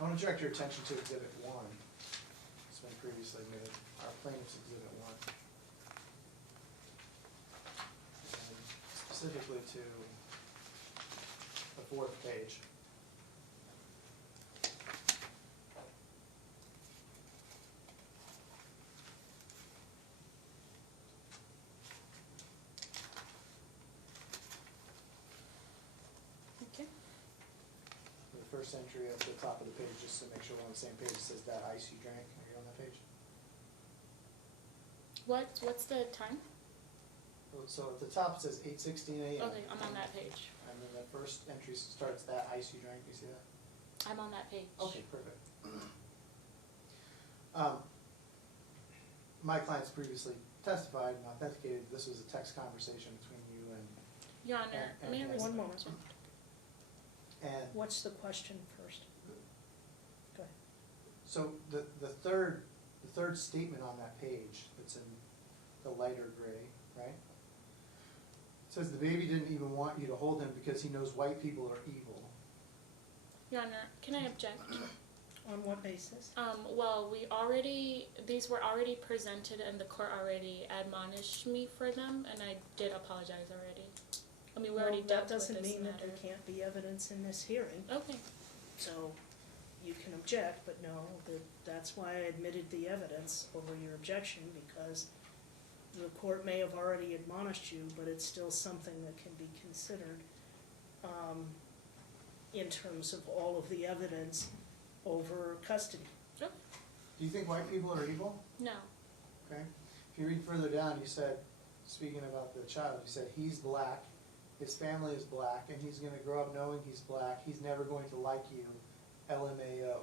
I want to direct your attention to Exhibit 1. It's been previously admitted, our plaintiff's Exhibit 1. And specifically to the 4th page. Okay. The first entry at the top of the page, just to make sure we're on the same page, it says that ice you drank. Are you on that page? What's the time? So at the top it says 8:16 a.m. Okay, I'm on that page. And then the first entry starts that ice you drank. You see that? I'm on that page. Okay, perfect. My clients previously testified and authenticated this was a text conversation between you and. Your Honor, may I and- One moment. And What's the question first? Go ahead. so the third statement on that page, that's in the lighter gray, right? It says the baby didn't even want you to hold him because he knows white people are evil. Your Honor, can I object? On what basis? Well, these were already presented and the court already admonished me for them, and I did apologize already. I mean, we already Well, dealt that with this doesn't mean that matter. there can't be evidence in this hearing, Okay, so you can object, but no, that's why I admitted the evidence over your objection, because the court may have already admonished you, but it's still something that can be considered in terms of all of the evidence over custody. oh, Do you think white people are evil? no, Okay. If you read further down, you said, speaking about the child, you said he's black, his family is black, and he's going to grow up knowing he's black. He's never going to like you. LMAO.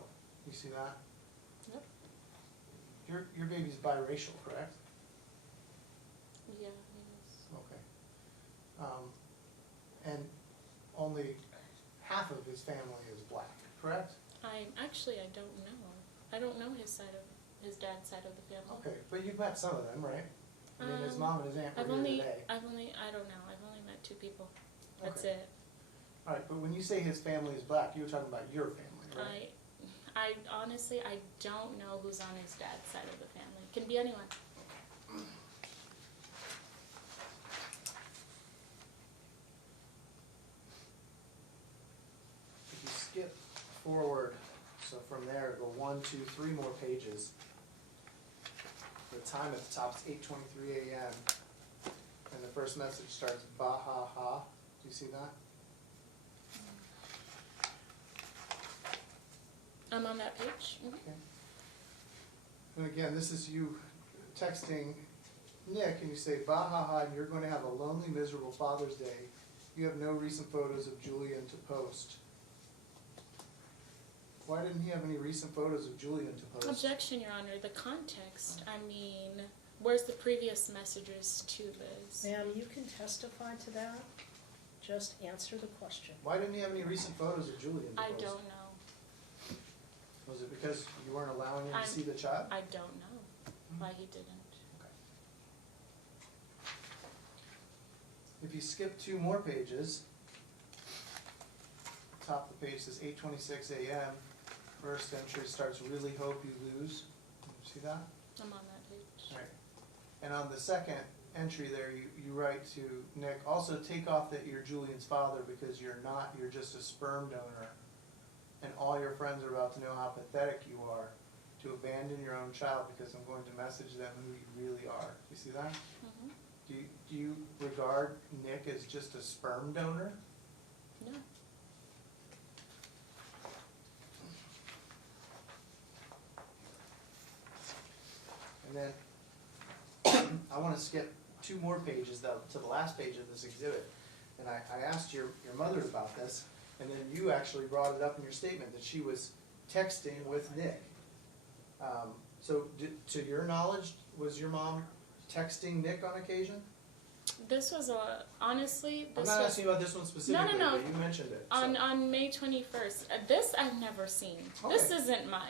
You see that? Yep. Your baby's biracial, correct? yeah, yes. Okay. And only half of his family is black, correct? I don't know. I don't know his dad's side of the family. Okay, but you've met some of them, right? I mean, his mom and his aunt I've were here only, today. I don't know. I've only met 2 people. That's Okay. it. All right, but when you say his family is black, you were talking about your family, right? I honestly, I don't know who's on his dad's side of the family. Can be anyone. If you skip forward, so from there, go 1, 2, 3 more pages. The time at the top is 8:23 a.m. And the first message starts bah ha ha. Do you see that? I'm on that page. Mhm. Okay. And again, this is you texting Nick, and you say bah ha ha, and you're going to have a lonely, miserable Father's Day. You have no recent photos of Julian to post. Why didn't he have any recent photos of Julian to post? Objection, Your Honor. The context, I mean, where's the previous messages to this? Ma'am, you can testify to that, just answer the question. Why didn't he have any recent photos of Julian to I post? don't know. Was it because you weren't allowing him to I'm- see the child? I don't know why he didn't. Okay. If you skip 2 more pages, top of the page says 8:26 a.m. First entry starts, really hope you lose. See that? I'm on that page. Right. And on the second entry there, you write to Nick, also take off that you're Julian's father because you're not, you're just a sperm donor. And all your friends are about to know how pathetic you are to abandon your own child because I'm going to message them who you really are. You see that? Mm-hmm. Do you regard Nick as just a sperm donor? No. And then I want to skip 2 more pages though, to the last page of this exhibit. And I asked your mother about this, and then you actually brought it up in your statement that she was texting with Nick. So to your knowledge, was your mom texting Nick on occasion? This was honestly, I'm this not was asking about this one specifically, No. but you mentioned it. So. on May 21st. This I've never seen. Okay. This isn't my,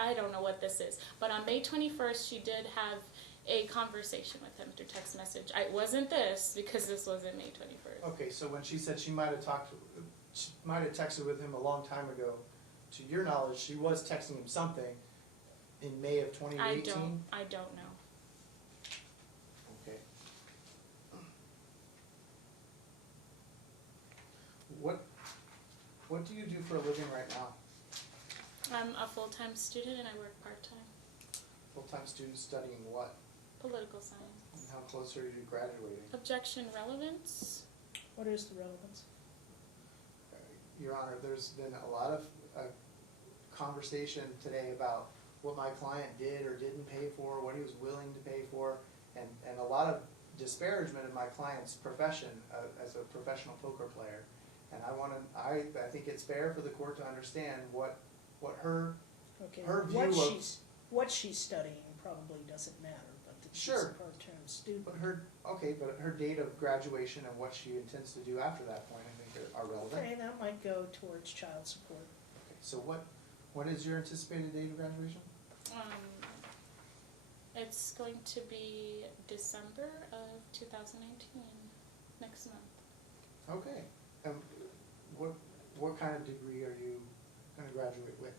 I don't know what this is. But on May 21st, she did have a conversation with him through text message. It wasn't this, because this wasn't May 21st. Okay, so when she said she might have texted with him a long time ago, to your knowledge, she was texting him something in May of 2018? I don't know. Okay. What do you do for a living right now? I'm a full-time student and I work part-time. Full-time student studying what? Political science. And how close are you to graduating? Objection relevance? What is the relevance? Your Honor, there's been a lot of conversation today about what my client did or didn't pay for, what he was willing to pay for, and a lot of disparagement of my client's profession as a professional poker player. And I think it's fair for the court to understand what her Okay, view of. what she's studying probably doesn't matter, but that she's Sure. a part-time student. But her date of graduation and what she intends to do after that point, I think are relevant. Okay, that might go towards child support. Okay, so what is your anticipated date of graduation? It's going to be December of 2019, next month. Okay. What kind of degree are you going to graduate with?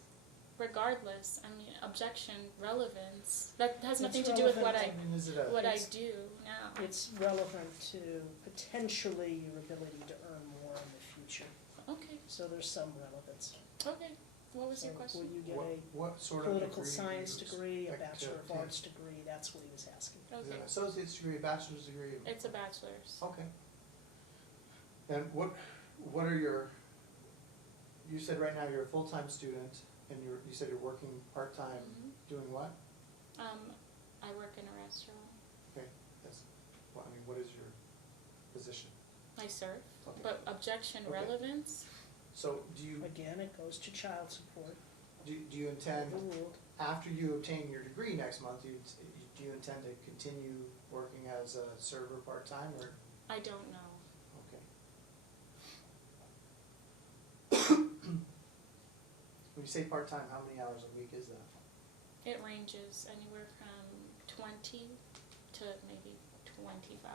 Regardless, I mean, objection relevance, that has It's nothing to do with what relevant. I mean, is it a? what I It's- do now. It's relevant to potentially your ability to earn more in the future, Okay, so there's some relevance. okay. What was So your question? will you get What sort a of political degree science do you degree, a expect to Bachelor of obtain? Arts degree? That's what he was asking. Is it Okay, an associate's degree, a bachelor's degree? it's a bachelor's. Okay. And what are you said right now you're a full-time student and you said you're working part-time, Mhm. doing what? I work in a restaurant. Okay, what is your position? I serve, Okay. but objection Okay. relevance, So do you Again, it goes to child support, intend, overruled. after you obtain your degree next month, do you intend to continue working as a server part-time or? I don't know. Okay. When you say part-time, how many hours a week is that? It ranges anywhere from 20 to maybe 25.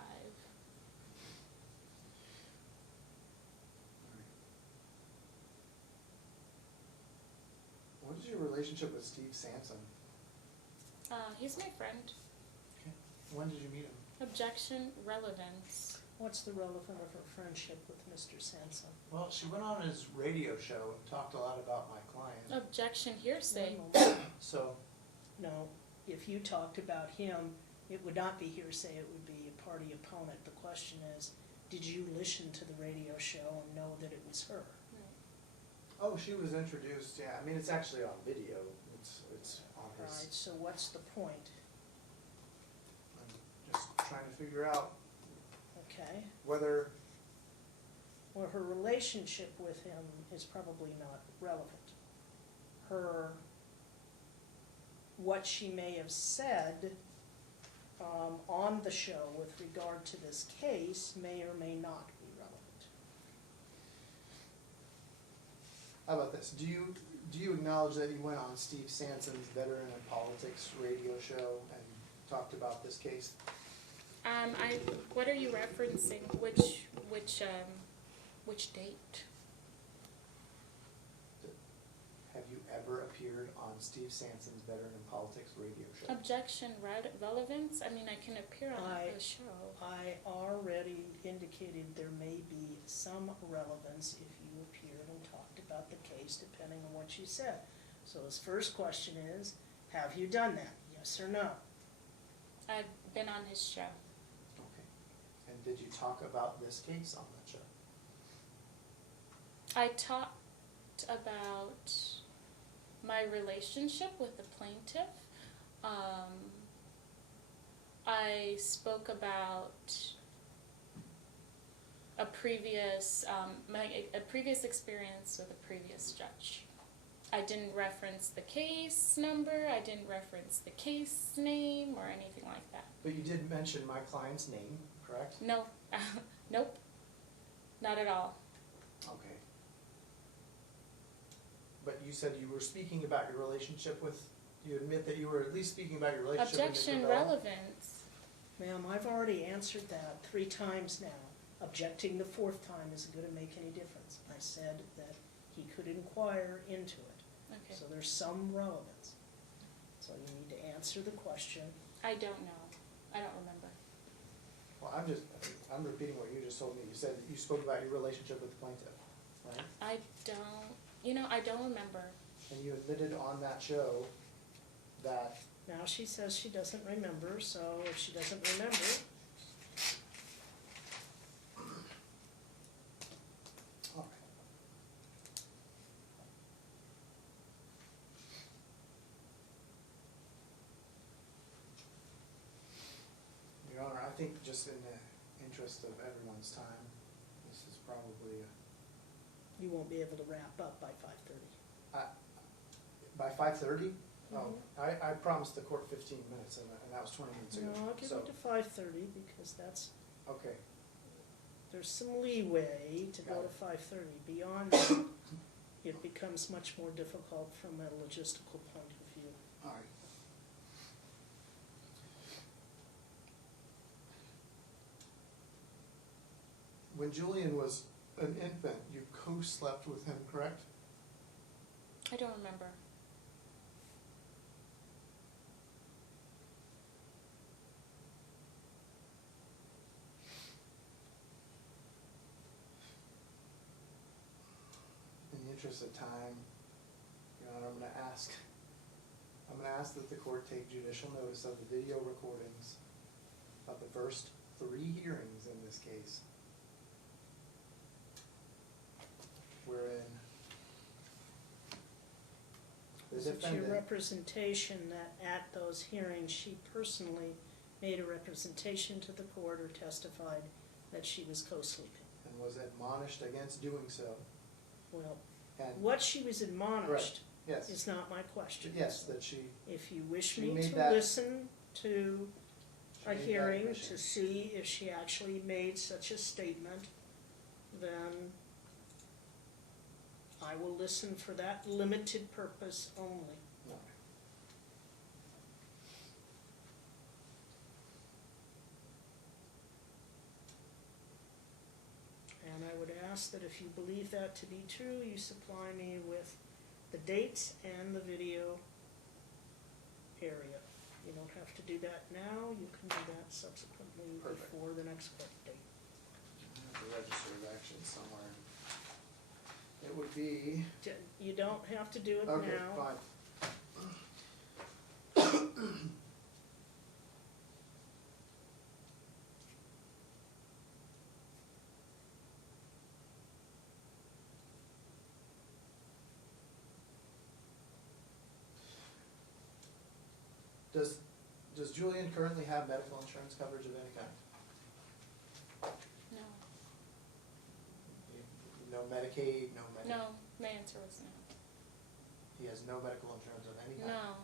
What is your relationship with Steve Sampson? He's my friend. Okay. When did you meet him? Objection relevance. What's the relevance of her friendship with Mr. Sampson? Well, she went on his radio show and talked a lot about my client. Objection hearsay. So, No, if you talked about him, it would not be hearsay, it would be a party opponent. The question is, did you listen to the radio show and know that it was her? oh, she was introduced, yeah, I mean, it's actually on video, it's on Right, his, so what's the point? I'm just trying to figure out Okay, whether, well, her relationship with him is probably not relevant. What she may have said on the show with regard to this case may or may not be relevant. how about this, do you acknowledge that you went on Steve Sampson's Veteran in Politics radio show and talked about this case? What are you referencing? Which date? Have you ever appeared on Steve Sampson's Veteran in Politics radio show? Objection relevance? I mean, I can appear on I- the show. I already indicated there may be some relevance if you appeared and talked about the case, depending on what you said. So his first question is, have you done that? Yes or no? I've been on his show. Okay. And did you talk about this case on that show? I talked about my relationship with the plaintiff. I spoke about a previous experience with a previous judge. I didn't reference the case number, I didn't reference the case name or anything like that. But you did mention my client's name, correct? No, nope, not at all. Okay. But you said you were speaking about your relationship with, you admit that you were at least speaking about your relationship with Mr. Objection Bell? relevance. Ma'am, I've already answered that 3 times now. Objecting the 4th time isn't going to make any difference. I said that he could inquire into it. Okay. So there's some relevance. So you need to answer the question. I don't know. I don't remember. Well, I'm repeating what you just told me. You said that you spoke about your relationship with the plaintiff, right? I don't remember. And you admitted on that show that, Now she says she doesn't remember, so if she doesn't remember, all right. Your Honor, I think just in the interest of everyone's time, this is probably, you won't be able to wrap up by 5:30. by 5:30? Oh, Mhm. I promised the court 15 minutes, and that was 20 minutes ago. No, I'll give So, it to 5:30 because okay, there's some leeway to go Got to it. 5:30. Beyond that, it becomes much more difficult from a logistical point of view. all right. When Julian was an infant, you co-slept with him, correct? I don't remember. In the interest of time, Your Honor, I'm gonna ask that the court take judicial notice of the video recordings of the first 3 hearings in this case, wherein the Is it your defendant, representation that at those hearings, she personally made a representation to the court or testified that she was co-sleeping? and was admonished against doing so, Well, and, what she was admonished yes, is not my question. yes, that she If you wish She me made to that- listen to she a made that hearing admission. to see if she actually made such a statement, then I will listen for that limited purpose only. No. And I would ask that if you believe that to be true, you supply me with the dates and the video area. You don't have to do that now, you can do that subsequently Perfect. before the next court date. I have the register of action somewhere. It would be, You don't have to do it now. okay, fine. Does Julian currently have medical insurance coverage of any kind? No. No Medicaid, no No. My answer was no. He has no medical insurance of any kind? No.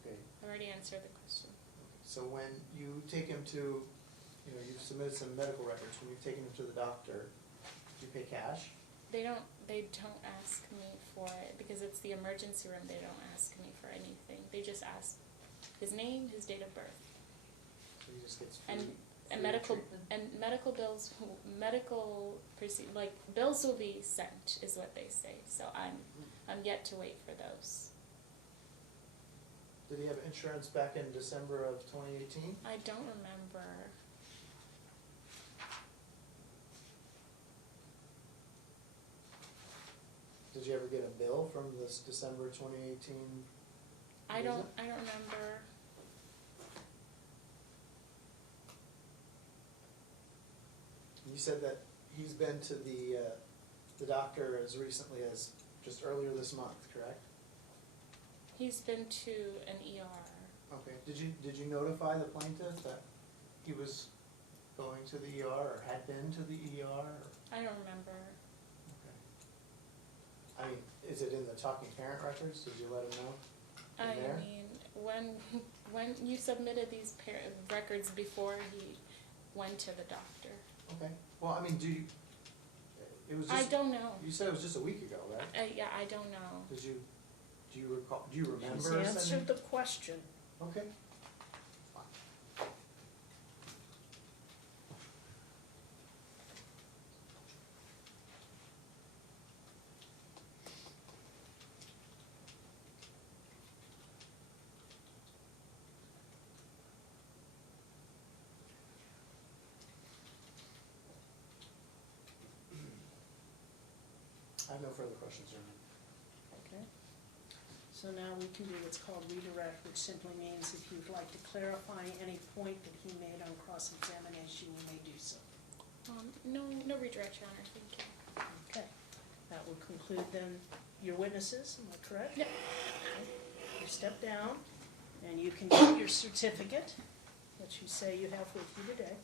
Okay, I already answered the question. so when you take him to, you've submitted some medical records, when you've taken him to the doctor, do you pay cash? They don't ask me for it because it's the emergency room. They don't ask me for anything. They just ask his name, his date of birth. So he just gets And free medical treatment? and medical bills, bills will be sent, is what they say. So I'm yet to wait for those. Did he have insurance back in December of 2018? I don't remember. Did you ever get a bill from this December 2018? I don't remember. You said that he's been to the doctor as recently as just earlier this month, correct? He's been to an ER. Okay. Did you notify the plaintiff that he was going to the ER or had been to the ER? I don't remember. Okay. I mean, is it in the talking parent records? Did you let him know? I In there? mean, when you submitted these records before he went to the doctor. Okay. Well, I mean, it was I just, don't know. you said it was just a week ago, right? Yeah, I don't know. Do you recall, do you remember She's sending? answered the question. Okay. have no further questions, Your Honor. Okay. So now we can do what's called redirect, which simply means if you'd like to clarify any point that he made on cross-examination, you may do so. No redirect, Your Honor, thank you. Okay. That will conclude then your witnesses, am I correct? Yep. Okay. You step down, and you can get your certificate that you say you have with you today.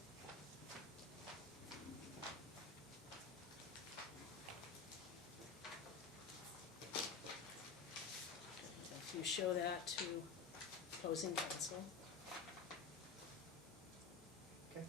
If you show that to opposing counsel. Okay.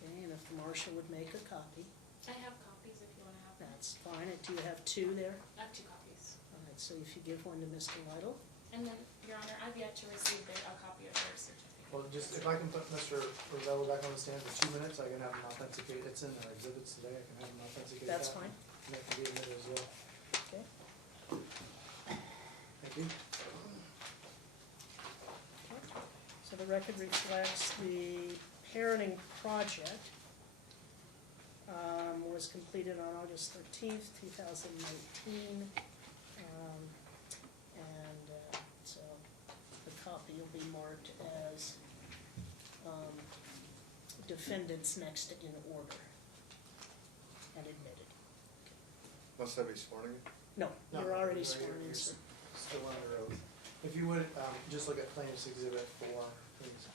Okay, and if the marshal would make a copy, I have copies if you want to have them. that's fine. Do you have two there? I have 2 copies. All right, so if you give one to Mr. Lytle. And then, Your Honor, I've yet to receive a copy of their certificate. Well, just, if I can put Mr. Rosello back on the stand for 2 minutes, I can have him authenticate, it's in our exhibits today, I can have him authenticate that. That's fine. And that can be admitted as well. Okay. Thank you. So the record reflects the parenting project was completed on August 13th, 2019. So the copy will be marked as defendants next in order and admitted. Must I be sworn in? No, No, you're already you're- sworn in, you're sir. Still under oath. If you would, just look at plaintiff's exhibit 4, please.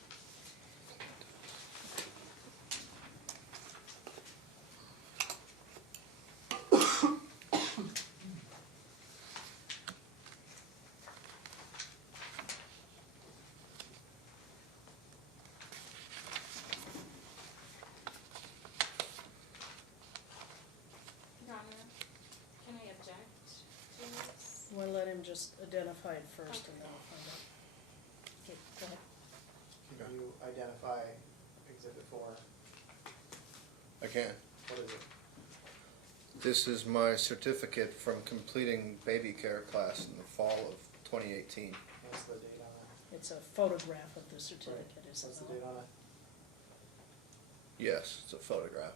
Your Honor, can I object to this? We'll let him just identify it first and then I'll find out. Okay, go ahead. Can you identify exhibit 4? I can. What is it? This is my certificate from completing baby care class in the fall of 2018. What's the date on it? It's a photograph of the certificate, is What's it the date on it? Yes, it's a photograph.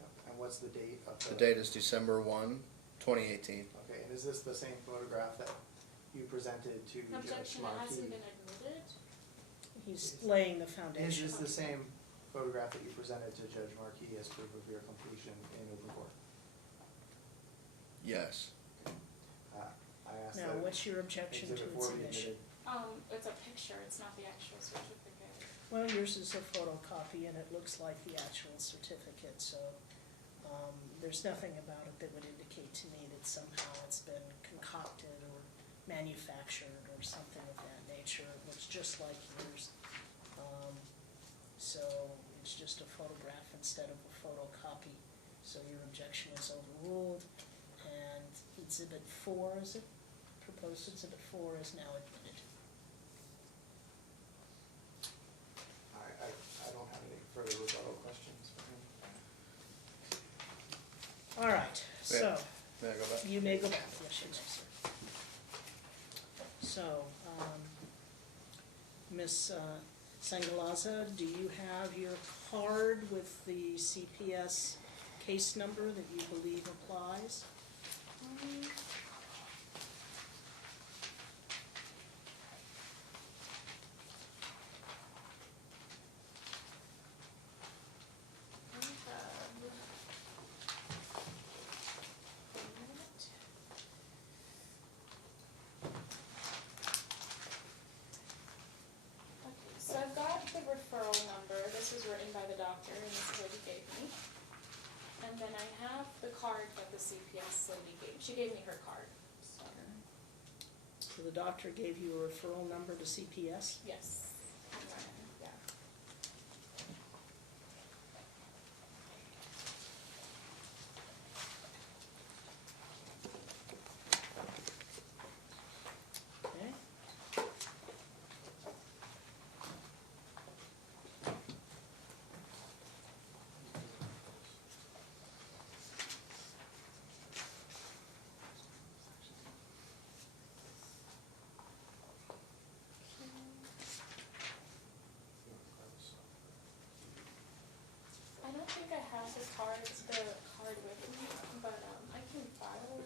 Yeah. And what's the date of The date is December 1, 2018. Okay, and is this the same photograph that you presented to Judge Objection, it hasn't Markey? been admitted. He's laying the Is foundation. this the same photograph that you presented to Judge Markey as proof of your completion in open court? Yes. I asked Now, that what's your objection to exhibit its 4 be admission? admitted. It's a picture, it's not the actual certificate. Well, yours is a photocopy and it looks like the actual certificate, so there's nothing about it that would indicate to me that somehow it's been concocted or manufactured or something of that nature. It looks just like yours. So it's just a photograph instead of a photocopy. So your objection is overruled. And exhibit 4, is it? Proposed exhibit 4 is now admitted. I don't have any further rebuttal questions for him. All right, so. May I go back? You may go back, yes, you may, sir. So, Ms. Sangalaza, do you have your card with the CPS case number that you believe applies? So I've got the referral number, this was written by the doctor and this lady gave me. And then I have the card that the CPS lady gave, she gave me her card, so. So the doctor gave you a referral number to CPS? Yes, yeah. Okay. I don't think I have the card with me, but I can file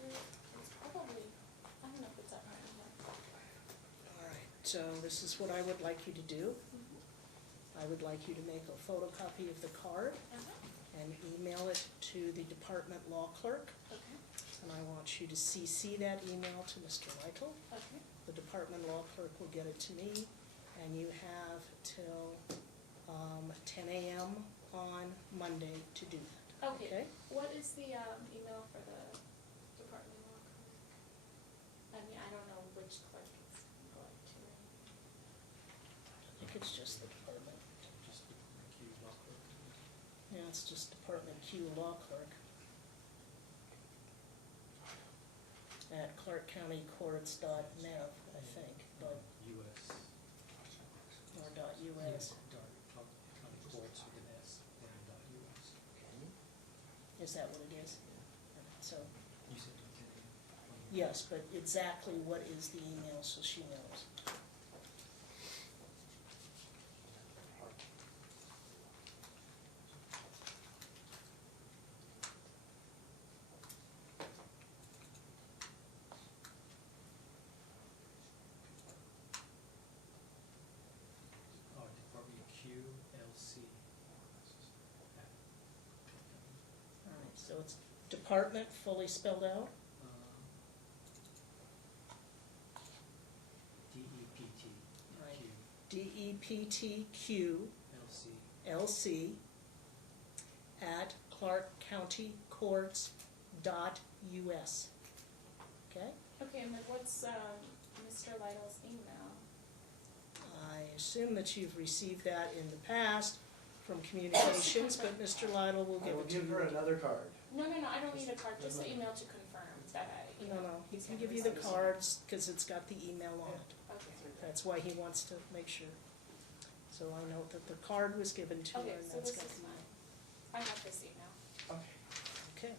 So this is what I would like you to do. I would like you to make a photocopy of the card and email it to the department law clerk. Okay, And I want you to CC that email to Mr. Lytle. okay, The department law clerk will get it to me, and you have till 10 a.m. on Monday to do that. okay. What is the email for the department law clerk? I mean, I don't know which clerk it's going to. I think it's just the department. Just the Q law clerk. Yeah, it's just Department Q law clerk at clarkcountycourts.net, I think, but, US. or .us. County courts with an S, then .us. Is that what it is? So, You said you can. yes, but exactly what is the email so she knows? Department QLC. All right, so it's department fully spelled out? DEPT. Right. Q DEPTQ LC. LC at clarkcountycourts.us. Okay? Okay, and then what's Mr. Lytle's email? I assume that you've received that in the past from communications, but Mr. Lytle will I give will it to give you. her another card. No, I don't need a card, just an email to confirm that I, No, he he's can gonna give you the receive it. cards, because it's got the email on it. Okay, That's why he wants to make sure. So I note that the card was given to you, okay, and so that's this got is the fine. email. I have this email. Okay. Okay,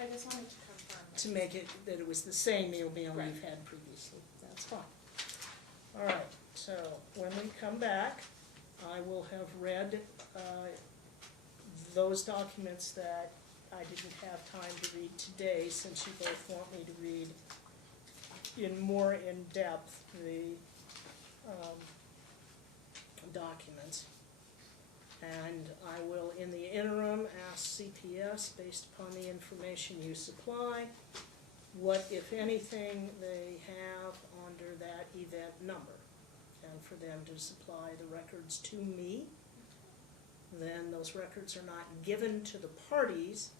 I just wanted to confirm. to make it, that it was the same email Right. you've had previously, that's fine. All right, so when we come back, I will have read those documents that I didn't have time to read today, since you both want me to read in more in-depth the documents. And I will, in the interim, ask CPS, based upon the information you supply, what, if anything, they have under that event number, and for them to supply the records to me. Then those records are not given to the parties,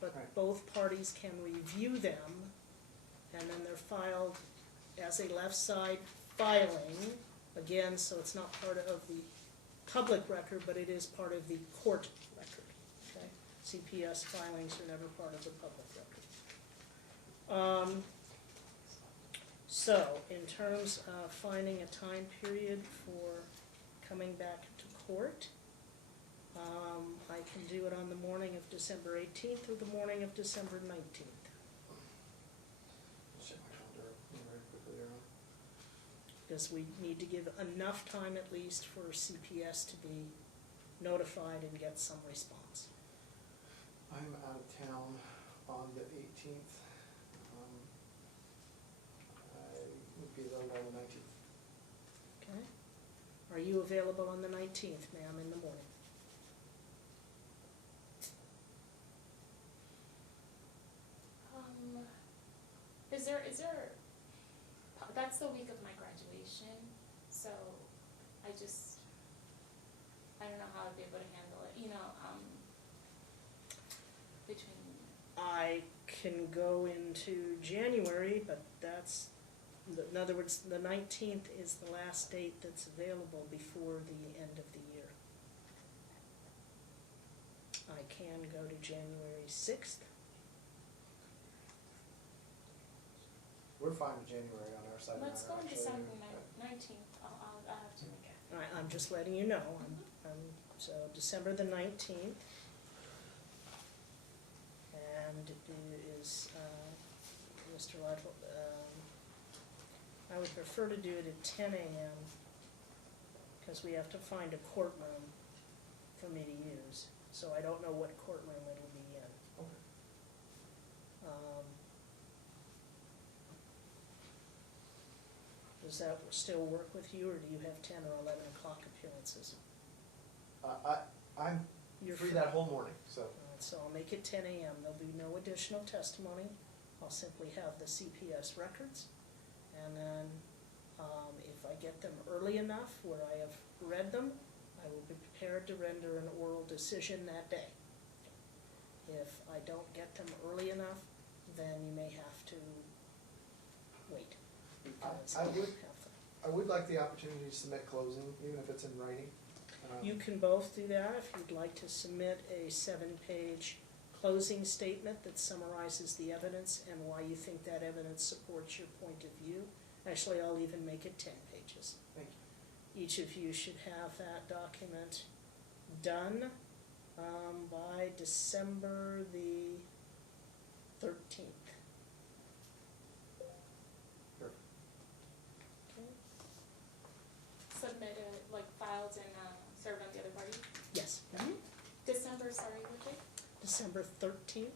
but Right. both parties can review them, and then they're filed as a left side filing, again, so it's not part of the public record, but it is part of the court record, okay? CPS filings are never part of the public record. So, in terms of finding a time period for coming back to court, I can do it on the morning of December 18th or the morning of December 19th. Check my calendar very quickly there. Because we need to give enough time at least for CPS to be notified and get some response. I'm out of town on the 18th. I would be available on the 19th. Okay? Are you available on the 19th, ma'am, in the morning? Is there, that's the week of my graduation, so I don't know how I'd be able to handle it, between, I can go into January, but that's, in other words, the 19th is the last date that's available before the end of the year. I can go to January 6th. We're fine with January on our side. let's go on actually. December 19th, I'll have to make it. I'm just letting you know, so December the 19th. And is, Mr. Lytle, I would prefer to do it at 10 a.m. because we have to find a courtroom for me to use. So I don't know what courtroom it'll be in. Okay. Does that still work with you, or do you have 10 or 11 o'clock appearances? I'm You're free that whole morning, so. Alright, so I'll make it 10 a.m. There'll be no additional testimony. I'll simply have the CPS records. And then, if I get them early enough where I have read them, I will be prepared to render an oral decision that day. If I don't get them early enough, then you may have to wait. Because I don't would- have them. I would like the opportunity to submit closing, even if it's in writing. You can both do that if you'd like to submit a 7-page closing statement that summarizes the evidence and why you think that evidence supports your point of view. Actually, I'll even make it 10 pages. Thank Each of you should have that document done by December the 13th. Perfect. Okay. Submitted, like filed and served on the other party. Yes. December, sorry, what date? December 13th,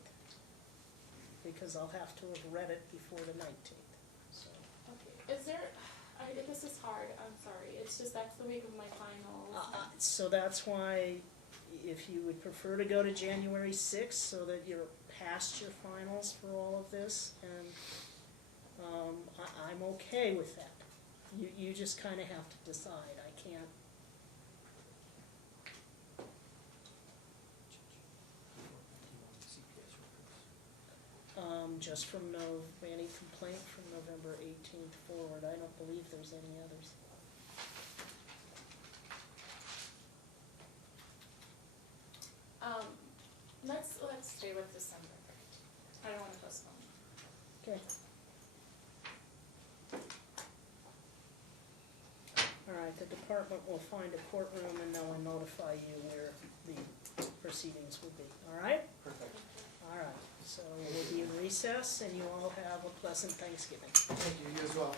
because I'll have to have read it before the 19th. So. Okay, is there, this is hard, I'm sorry, it's just that's the week of my finals. So that's why, if you would prefer to go to January 6th, so that you're past your finals for all of this, and I'm okay with that. You just kind of have to decide. I can't. Just from any complaint from November 18th forward, I don't believe there's any others. Let's stay with December. I don't wanna postpone. Okay. All right, the department will find a courtroom and they'll notify you where the proceedings will be, all right? Perfect. All right, so we'll be in recess and you all have a pleasant Thanksgiving. Thank you, you as well.